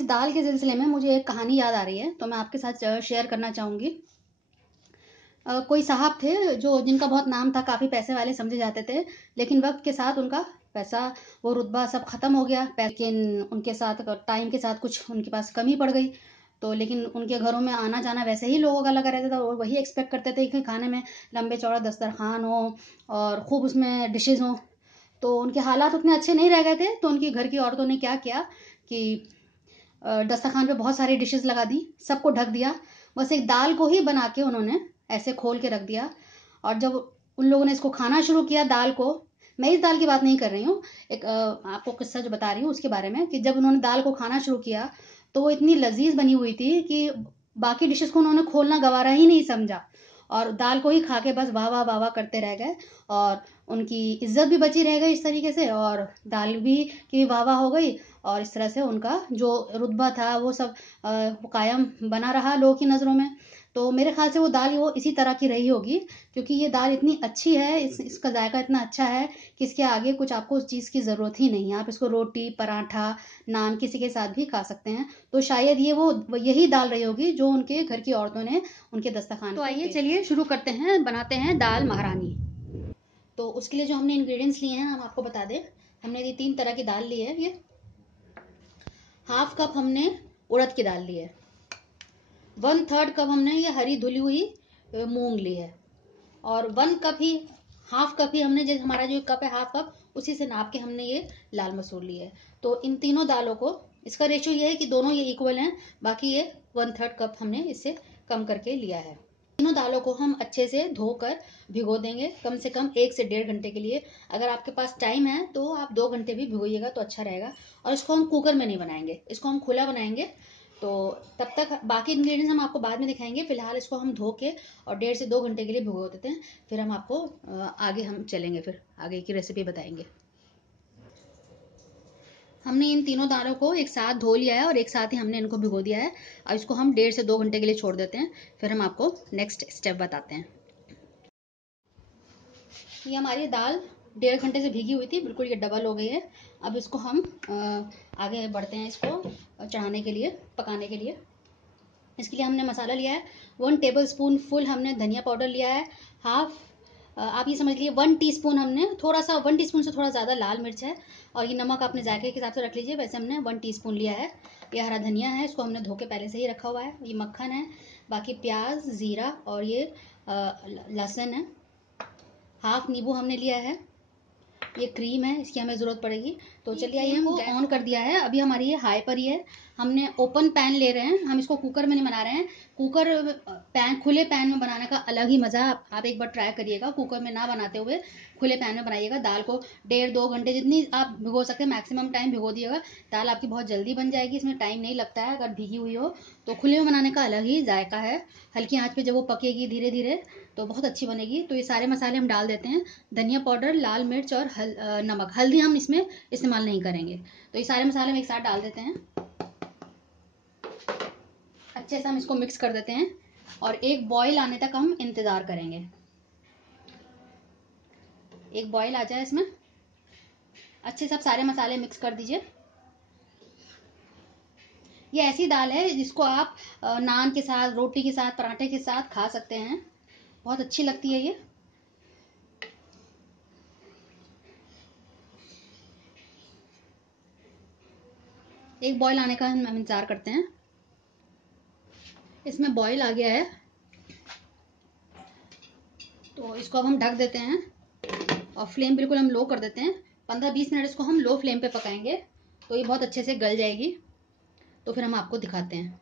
इस दाल के सिलसिले में मुझे एक कहानी याद आ रही है, तो मैं आपके साथ शेयर करना चाहूँगी। कोई साहब थे जिनका बहुत नाम था, काफ़ी पैसे वाले समझे जाते थे, लेकिन वक्त के साथ उनका पैसा, वो रुतबा सब खत्म हो गया। लेकिन उनके साथ टाइम के साथ कुछ उनके पास कमी पड़ गई। तो लेकिन उनके घरों में आना जाना वैसे ही लोगों का लगा रहता था, और वही एक्सपेक्ट करते थे कि खाने में लंबे चौड़ा दस्तरखान हो और खूब उसमें डिशेज़ हों। तो उनके हालात उतने अच्छे नहीं रह गए थे, तो उनकी घर की औरतों ने क्या किया कि दस्तरखान पे बहुत सारी डिशेस लगा दी, सबको ढक दिया। बस एक दाल को ही बना के उन्होंने ऐसे खोल के रख दिया। और जब उन लोगों ने इसको खाना शुरू किया, दाल को, मैं इस दाल की बात नहीं कर रही हूँ, एक आपको किस्सा जो बता रही हूँ उसके बारे में, कि जब उन्होंने दाल को खाना शुरू किया तो वो इतनी लजीज बनी हुई थी कि बाकी डिशेस को उन्होंने खोलना गवारा ही नहीं समझा, और दाल को ही खा के बस वाह वाह वाह वाह करते रह गए। और उनकी इज्जत भी बची रह गई इस तरीके से, और दाल भी की वाह वाह हो गई, और इस तरह से उनका जो रुतबा था वो सब कायम बना रहा लोगों की नज़रों में। तो मेरे ख्याल से वो दाल वो इसी तरह की रही होगी, क्योंकि ये दाल इतनी अच्छी है, इसका जायका इतना अच्छा है कि इसके आगे कुछ आपको उस चीज़ की ज़रूरत ही नहीं है। आप इसको रोटी, पराठा, नान किसी के साथ भी खा सकते हैं। तो शायद ये वो यही दाल रही होगी जो उनके घर की औरतों ने उनके दस्तरखान। तो आइए चलिए शुरू करते हैं, बनाते हैं दाल महारानी। तो उसके लिए जो हमने इंग्रेडिएंट्स लिए हैं हम आपको बता दें। हमने ये 3 तरह की दाल ली है। ये ½ कप हमने उड़द की दाल ली है, 1/3 कप हमने ये हरी धुली हुई मूंग ली है, और 1 कप ही, ½ कप ही हमने, जैसे हमारा जो कप है ½ कप, उसी से नाप के हमने ये लाल मसूर ली है। तो इन तीनों दालों को, इसका रेशियो ये है कि दोनों ये इक्वल हैं, बाकी ये 1/3 कप हमने इससे कम करके लिया है। तीनों दालों को हम अच्छे से धोकर भिगो देंगे, कम से कम 1 से 1.5 घंटे के लिए। अगर आपके पास टाइम है तो आप 2 घंटे भी भिगोइएगा तो अच्छा रहेगा। और इसको हम कुकर में नहीं बनाएंगे, इसको हम खुला बनाएंगे। तो तब तक बाकी इंग्रेडिएंट्स हम आपको बाद में दिखाएंगे। फिलहाल इसको हम धो के और 1.5 से 2 घंटे के लिए भिगो देते हैं, फिर हम आपको आगे हम चलेंगे, फिर आगे की रेसिपी बताएंगे। हमने इन तीनों दालों को एक साथ धो लिया है और एक साथ ही हमने इनको भिगो दिया है। अब इसको हम 1.5 से 2 घंटे के लिए छोड़ देते हैं, फिर हम आपको नेक्स्ट स्टेप बताते हैं। ये हमारी दाल 1.5 घंटे से भीगी हुई थी, बिल्कुल ये डबल हो गई है। अब इसको हम आगे बढ़ते हैं, इसको चढ़ाने के लिए, पकाने के लिए। इसके लिए हमने मसाला लिया है, 1 टेबल स्पून फुल हमने धनिया पाउडर लिया है, हाफ, आप ये समझ लीजिए 1 टीस्पून हमने, थोड़ा सा 1 टीस्पून से थोड़ा ज़्यादा लाल मिर्च है, और ये नमक अपने जायके के हिसाब से रख लीजिए, वैसे हमने 1 टीस्पून लिया है। ये हरा धनिया है, इसको हमने धो के पहले से ही रखा हुआ है। ये मक्खन है, बाकी प्याज, ज़ीरा, और ये लहसुन है। हाफ नींबू हमने लिया है। ये क्रीम है, इसकी हमें ज़रूरत पड़ेगी। तो चलिए आइए, हम ऑन कर दिया है, अभी हमारी ये हाई पर ही है। हमने ओपन पैन ले रहे हैं, हम इसको कुकर में नहीं बना रहे हैं। कुकर पैन, खुले पैन में बनाने का अलग ही मज़ा, आप एक बार ट्राई करिएगा, कुकर में ना बनाते हुए खुले पैन में बनाइएगा। दाल को 1.5-2 घंटे जितनी आप भिगो सकते हैं मैक्सिमम टाइम भिगो दिएगा। दाल आपकी बहुत जल्दी बन जाएगी, इसमें टाइम नहीं लगता है अगर भीगी हुई हो। तो खुले में बनाने का अलग ही जायका है, हल्की आंच पे जब वो पकेगी धीरे धीरे तो बहुत अच्छी बनेगी। तो ये सारे मसाले हम डाल देते हैं, धनिया पाउडर, लाल मिर्च और नमक। हल्दी हम इसमें इस्तेमाल नहीं करेंगे। तो ये सारे मसाले हम एक साथ डाल देते हैं, अच्छे से हम इसको मिक्स कर देते हैं, और एक बॉईल आने तक हम इंतज़ार करेंगे। एक बॉईल आ जाए इसमें, अच्छे से आप सारे मसाले मिक्स कर दीजिए। ये ऐसी दाल है जिसको आप नान के साथ, रोटी के साथ, पराठे के साथ खा सकते हैं, बहुत अच्छी लगती है ये। एक बॉईल आने का हम इंतजार करते हैं। इसमें बॉईल आ गया है, तो इसको अब हम ढक देते हैं और फ्लेम बिल्कुल हम लो कर देते हैं। 15-20 मिनट इसको हम लो फ्लेम पे पकाएंगे, तो ये बहुत अच्छे से गल जाएगी। तो फिर हम आपको दिखाते हैं।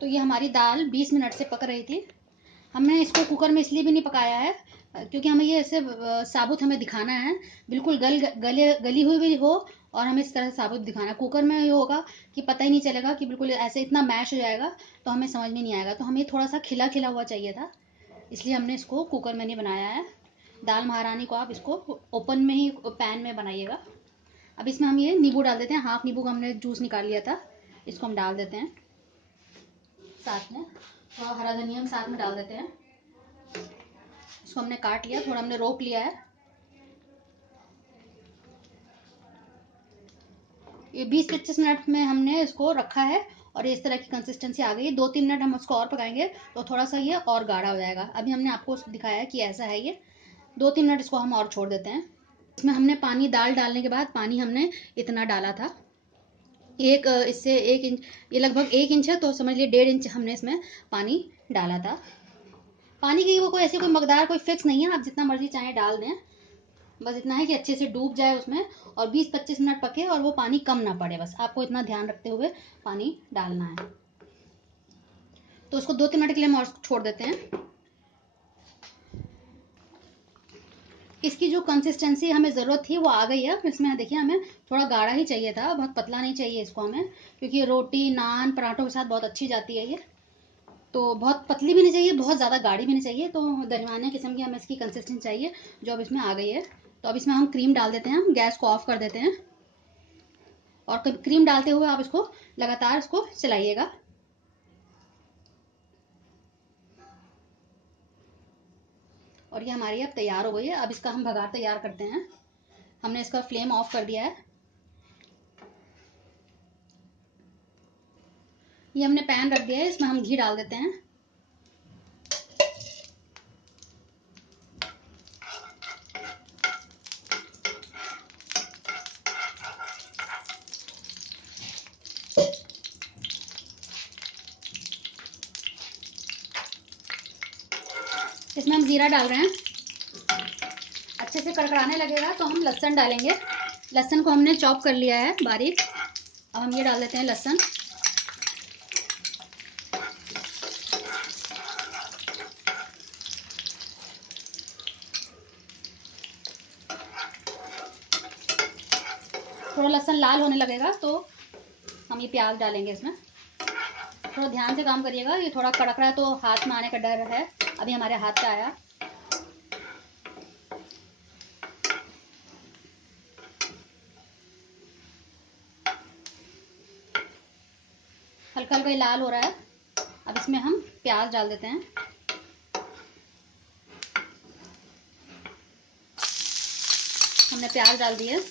तो ये हमारी दाल 20 मिनट से पक रही थी। हमने इसको कुकर में इसलिए भी नहीं पकाया है क्योंकि हमें ये ऐसे साबुत हमें दिखाना है, बिल्कुल गली हुई भी हो, और हमें इस तरह से साबुत दिखाना है। कुकर में ये होगा कि पता ही नहीं चलेगा, कि बिल्कुल ऐसे इतना मैश हो जाएगा तो हमें समझ में नहीं आएगा। तो हमें थोड़ा सा खिला खिला हुआ चाहिए था, इसलिए हमने इसको कुकर में नहीं बनाया है। दाल महारानी को आप इसको ओपन में ही पैन में बनाइएगा। अब इसमें हम ये नींबू डाल देते हैं, ½ नींबू का हमने जूस निकाल लिया था, इसको हम डाल देते हैं साथ में। थोड़ा हरा धनिया हम साथ में डाल देते हैं। इसको हमने काट लिया, थोड़ा हमने रोक लिया है। ये 20-25 मिनट में हमने इसको रखा है और इस तरह की कंसिस्टेंसी आ गई है। 2-3 मिनट हम उसको और पकाएंगे तो थोड़ा सा ये और गाढ़ा हो जाएगा। अभी हमने आपको दिखाया है कि ऐसा है ये। 2-3 मिनट इसको हम और छोड़ देते हैं। इसमें हमने पानी दाल डालने के बाद पानी हमने इतना डाला था, इससे 1 इंच, ये लगभग 1 इंच है तो समझ लिए 1.5 इंच हमने इसमें पानी डाला था। पानी की वो कोई ऐसे कोई मकदार कोई फिक्स नहीं है, आप जितना मर्जी चाहें डाल दें। बस इतना है कि अच्छे से डूब जाए उसमें और 20-25 मिनट पके और वो पानी कम ना पड़े, बस आपको इतना ध्यान रखते हुए पानी डालना है। तो उसको 2-3 मिनट के लिए हम और छोड़ देते हैं। इसकी जो कंसिस्टेंसी हमें ज़रूरत थी वो आ गई है। इसमें देखिए हमें थोड़ा गाढ़ा ही चाहिए था, बहुत पतला नहीं चाहिए इसको हमें, क्योंकि रोटी नान पराठों के साथ बहुत अच्छी जाती है ये। तो बहुत पतली भी नहीं चाहिए, बहुत ज़्यादा गाढ़ी भी नहीं चाहिए, तो दरमियाने किस्म की हमें इसकी कंसिस्टेंसी चाहिए, जो अब इसमें आ गई है। तो अब इसमें हम क्रीम डाल देते हैं। हम गैस को ऑफ कर देते हैं और क्रीम डालते हुए आप इसको लगातार इसको चलाइएगा। और ये हमारी अब तैयार हो गई है। अब इसका हम भगार तैयार करते हैं। हमने इसका फ्लेम ऑफ कर दिया है। ये हमने पैन रख दिया है, इसमें हम घी डाल देते हैं। इसमें हम जीरा डाल रहे हैं। अच्छे से कड़कड़ाने लगेगा तो हम लहसुन डालेंगे। लहसुन को हमने चॉप कर लिया है बारीक। अब हम ये डाल देते हैं लहसुन। थोड़ा लहसुन लाल होने लगेगा तो हम ये प्याज डालेंगे इसमें। थोड़ा ध्यान से काम करिएगा, ये थोड़ा कड़क रहा है तो हाथ में आने का डर है। अभी हमारे हाथ पे आया। हल्का हल्का लाल हो रहा है। अब इसमें हम प्याज डाल देते हैं। हमने प्याज डाल दिए।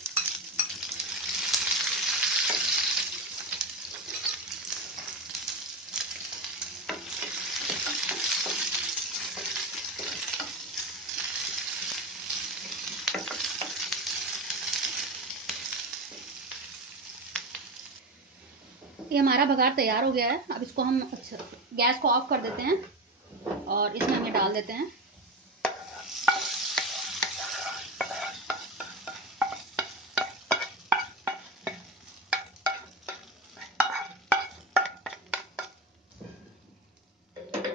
ये हमारा बघार तैयार हो गया है। अब इसको हम गैस को ऑफ कर देते हैं और इसमें हम ये डाल देते हैं।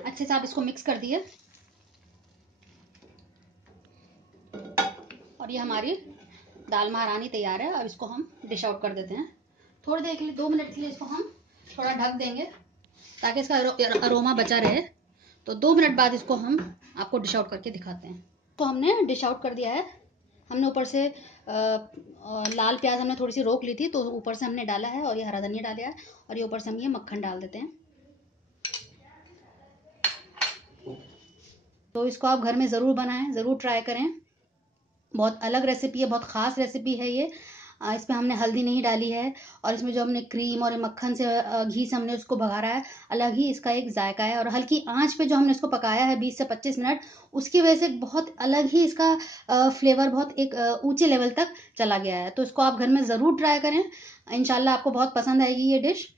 अच्छे से आप इसको मिक्स कर दिए और ये हमारी दाल महारानी तैयार है। अब इसको हम डिश आउट कर देते हैं। थोड़ी देर के लिए 2 मिनट के लिए इसको हम थोड़ा ढक देंगे ताकि इसका अरोमा बचा रहे। तो 2 मिनट बाद इसको हम आपको डिश आउट करके दिखाते हैं। तो हमने डिश आउट कर दिया है। हमने ऊपर से लाल प्याज हमने थोड़ी सी रोक ली थी तो ऊपर से हमने डाला है और ये हरा धनिया डाला है और ये ऊपर से हम ये मक्खन डाल देते हैं। तो इसको आप घर में ज़रूर बनाएं, ज़रूर ट्राई करें। बहुत अलग रेसिपी है, बहुत ख़ास रेसिपी है ये। इसमें हमने हल्दी नहीं डाली है और इसमें जो हमने क्रीम और मक्खन से घी से हमने उसको भगारा है, अलग ही इसका एक जायका है। और हल्की आंच पे जो हमने इसको पकाया है 20 से 25 मिनट, उसकी वजह से बहुत अलग ही इसका फ्लेवर बहुत एक ऊंचे लेवल तक चला गया है। तो इसको आप घर में ज़रूर ट्राई करें। इंशाल्लाह आपको बहुत पसंद आएगी ये डिश।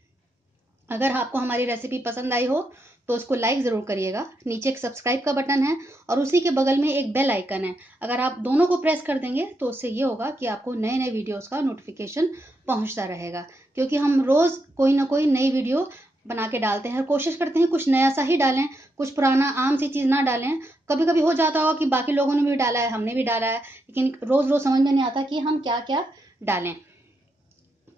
अगर आपको हमारी रेसिपी पसंद आई हो तो उसको लाइक ज़रूर करिएगा। नीचे एक सब्सक्राइब का बटन है और उसी के बगल में एक बेल आइकन है। अगर आप दोनों को प्रेस कर देंगे तो उससे ये होगा कि आपको नए नए वीडियोस का नोटिफिकेशन पहुंचता रहेगा, क्योंकि हम रोज़ कोई ना कोई नई वीडियो बना के डालते हैं। कोशिश करते हैं कुछ नया सा ही डालें, कुछ पुराना आम सी चीज़ ना डालें। कभी कभी हो जाता होगा कि बाकी लोगों ने भी डाला है, हमने भी डाला है, लेकिन रोज़ रोज़ समझ में नहीं आता कि हम क्या क्या डालें।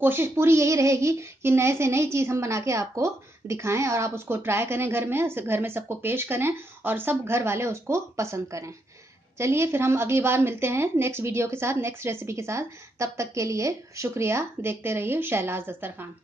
कोशिश पूरी यही रहेगी कि नए से नई चीज़ हम बना के आपको दिखाएं और आप उसको ट्राई करें घर में सबको पेश करें और सब घर वाले उसको पसंद करें। चलिए फिर हम अगली बार मिलते हैं नेक्स्ट वीडियो के साथ, नेक्स्ट रेसिपी के साथ। तब तक के लिए शुक्रिया। देखते रहिए शहलाज दस्तरखान।